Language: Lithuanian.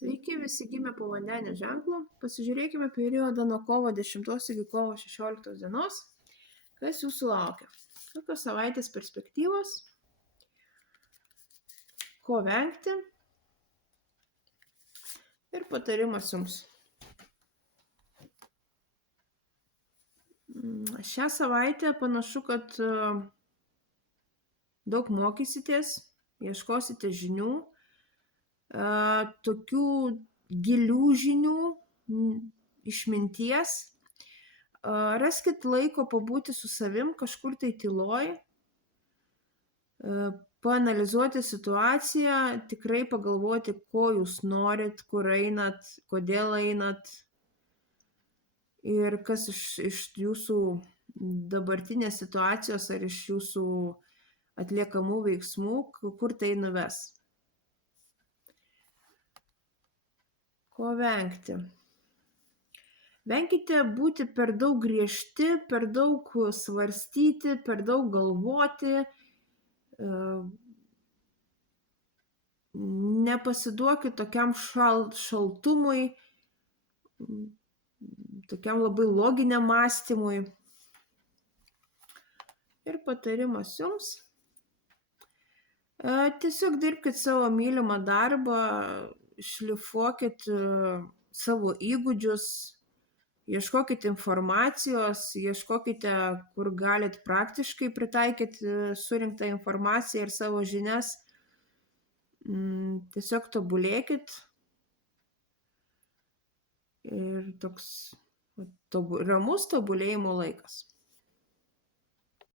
Sveiki visi gimę po vandeniu ženklu. Pasižiūrėkime periodą nuo kovo 10 iki kovo 16 dienos. Kas jūsų laukia? Kokios savaitės perspektyvos? Ko vengti? Ir patarimas jums. Šią savaitę panašu, kad daug mokysitės, ieškosite žinių, tokių gilių žinių, išminties. Raskit laiko pabūti su savim kažkur tai tyloj, paanalizuoti situaciją, tikrai pagalvoti, ko jūs norit, kur einat, kodėl einat ir kas iš jūsų dabartinės situacijos ar iš jūsų atliekamų veiksmų, kur tai nuves. Ko vengti? Venkite būti per daug griežti, per daug svarstyti, per daug galvoti, nepasiduokit tokiam šaltumui, tokiam labai loginiam mąstymui. Ir patarimas jums. Tiesiog dirbkit savo mylimą darbą, šlifuokit savo įgūdžius, ieškokit informacijos, ieškokite, kur galit praktiškai pritaikyti surinktą informaciją ir savo žinias. Tiesiog tobulėkit. Ir toks ramus tobulėjimo laikas.